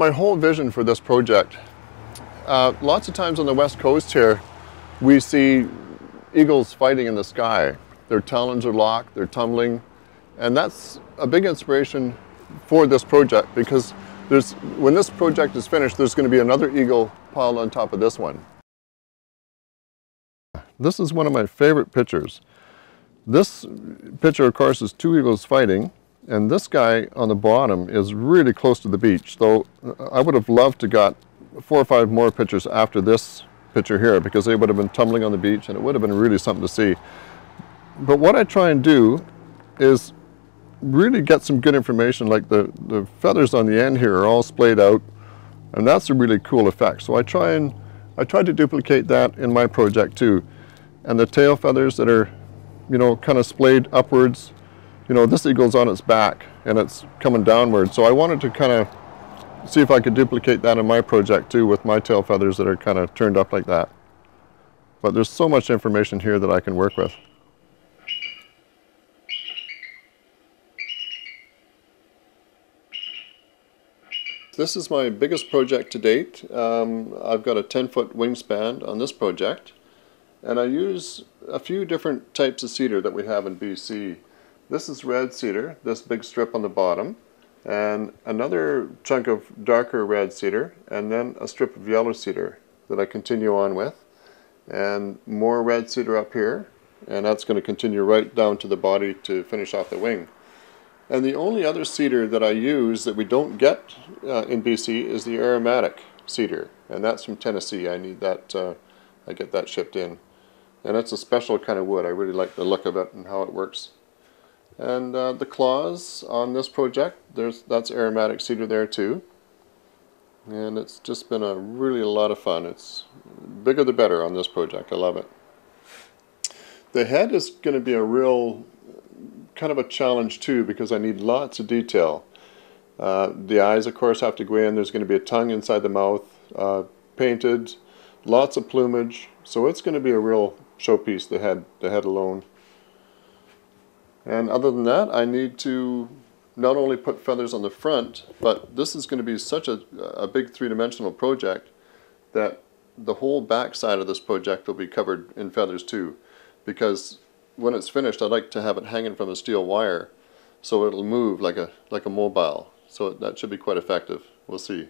My whole vision for this project, lots of times on the west coast here, we see eagles fighting in the sky. Their talons are locked, they're tumbling, and that's a big inspiration for this project because when this project is finished, there's going to be another eagle piled on top of this one. This is one of my favorite pictures. This picture, of course, is two eagles fighting, and this guy on the bottom is really close to the beach. So I would have loved to got 4 or 5 more pictures after this picture here because they would have been tumbling on the beach and it would have been really something to see. But what I try and do is really get some good information, like the feathers on the end here are all splayed out, and that's a really cool effect. So I try to duplicate that in my project too. And the tail feathers that are, you know, kind of splayed upwards. You know, this eagle's on its back and it's coming downward. So I wanted to kind of see if I could duplicate that in my project too with my tail feathers that are kind of turned up like that. But there's so much information here that I can work with. This is my biggest project to date. I've got a 10-foot wingspan on this project, and I use a few different types of cedar that we have in BC. This is red cedar, this big strip on the bottom, and another chunk of darker red cedar, and then a strip of yellow cedar that I continue on with, and more red cedar up here, and that's going to continue right down to the body to finish off the wing. And the only other cedar that I use that we don't get in BC is the aromatic cedar, and that's from Tennessee. I need that, I get that shipped in. And it's a special kind of wood. I really like the look of it and how it works. And the claws on this project, that's aromatic cedar there too. And it's just been really a lot of fun. It's bigger the better on this project. I love it. The head is going to be a real kind of a challenge too because I need lots of detail. The eyes, of course, have to go in. There's going to be a tongue inside the mouth, painted, lots of plumage. So it's going to be a real showpiece, the head alone. And other than that, I need to not only put feathers on the front, but this is going to be such a big three-dimensional project that the whole back side of this project will be covered in feathers too. Because when it's finished, I'd like to have it hanging from a steel wire so it'll move like a mobile. So that should be quite effective. We'll see.